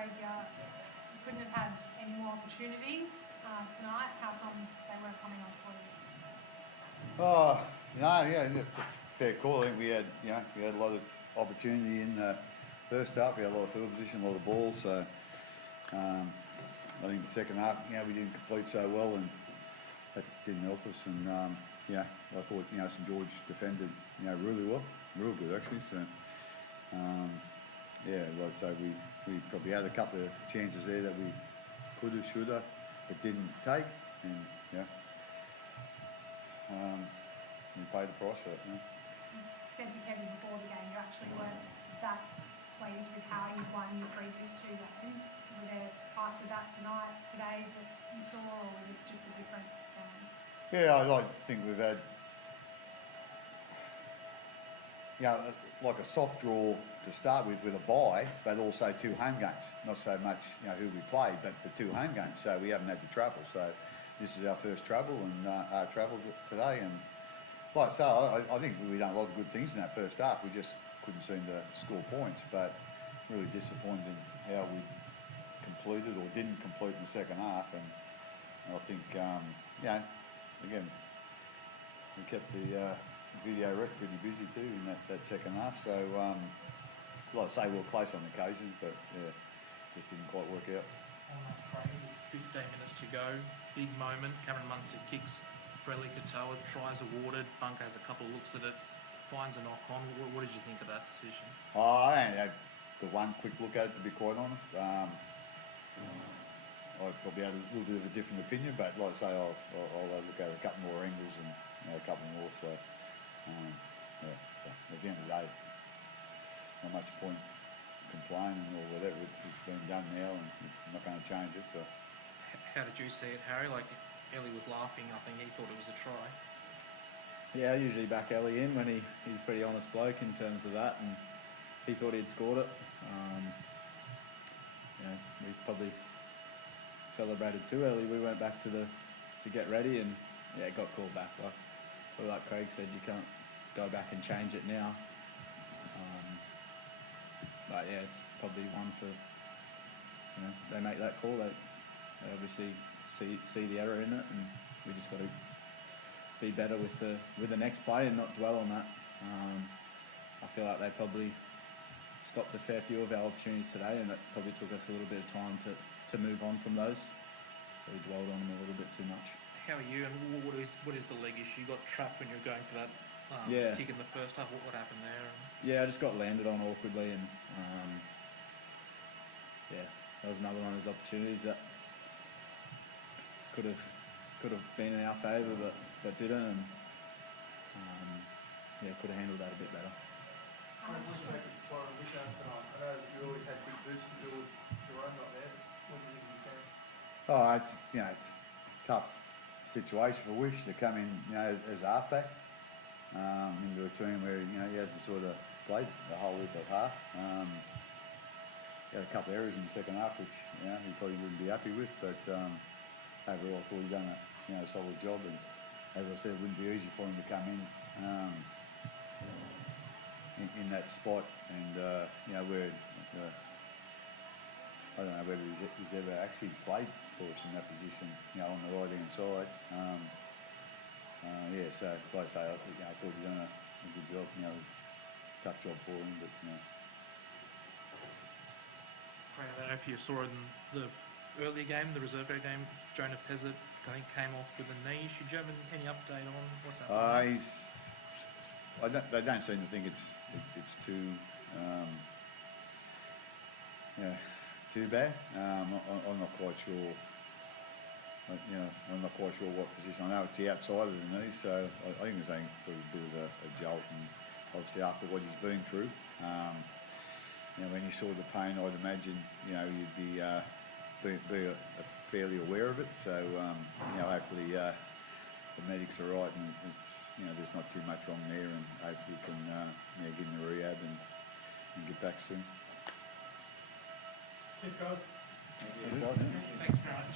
Craig, you couldn't have had any more opportunities tonight. How come they weren't coming off for you? Oh, no, yeah, that's a fair call. I think we had a lot of opportunity in the first half. We had a lot of field position, a lot of balls. So I think the second half, we didn't complete so well, and that didn't help us. And I thought St George defended really well, real good actually. So like I say, we probably had a couple of chances there that we could have, should have, but didn't take, and we paid the price for it. You said to Kevin before the game you actually weren't that pleased with how you won your previous 2 games. Were there parts of that today that you saw, or was it just a different game? Yeah, I like to think we've had like a soft draw to start with a bye, but also 2 home games. Not so much who we played, but the 2 home games. So we haven't had to travel. So this is our first travel, and travelled today. And like I say, I think we done a lot of good things in that first half. We just couldn't seem to score points, but really disappointed in how we completed or didn't complete in the second half. And I think again, we kept the video rec pretty busy too in that second half. So like I say, we were close on occasions, but just didn't quite work out. On that trade, 15 minutes to go, big moment. Cameron Munster kicks for Eliesa Katoa, tries awarded. Bunker has a couple of looks at it, finds a knock on. What did you think of that decision? I only had the one quick look at it, to be quite honest. I probably had a little bit of a different opinion, but like I say, I'll look at it a couple more angles and a couple more. So, so at the end of the day, not much point complaining or whatever. It's been done now, and I'm not going to change it. So, how did you see it, Harry? Like Ellie was laughing. I think he thought it was a try. Yeah, I usually back Ellie in when he's a pretty honest bloke in terms of that, and he thought he'd scored it. We probably celebrated too early. We went back to get ready, and it got called back. Like Craig said, you can't go back and change it now. But it's probably one for they make that call. They obviously see the error in it, and we just got to be better with the next play and not dwell on that. I feel like they probably stopped a fair few of our opportunities today, and it probably took us a little bit of time to move on from those. So we dwelled on them a little bit too much. How are you, and what is the leg issue? You got trapped when you were going for that kick in the first half. What happened there? Yeah, I just got landed on awkwardly, and that was another one of those opportunities that could have been in our favour, but didn't, and could have handled that a bit better. I know you always had big boots to do with your own not there. What do you think he's going? Oh, it's it's a tough situation for Wish to come in as halfback into a team where he hasn't sort of played the whole week of half. He had a couple of errors in the second half, which he probably wouldn't be happy with, but overall I thought he'd done a solid job, and as I said, it wouldn't be easy for him to come in that spot, and where I don't know whether he's ever actually played for us in that position, on the right hand side. So like I say, I thought he'd done a good job. Tough job for him, but I don't know if you saw in the earlier game, the reserve grade game, Jonah Pezzett, I think, came off with a knee. Should you have any update on what's happening? They don't seem to think it's too bad. I'm not quite sure. I'm not quite sure what position. I know it's the outside of the knee, so I think it's a sort of a bit of a jolt, and obviously after what he's been through, when you saw the pain, I'd imagine you'd be fairly aware of it. So hopefully the medics are right, and it's there's not too much wrong there, and hopefully you can get him a rehab and get back soon. Cheers, guys. Thanks, guys. Thanks very much.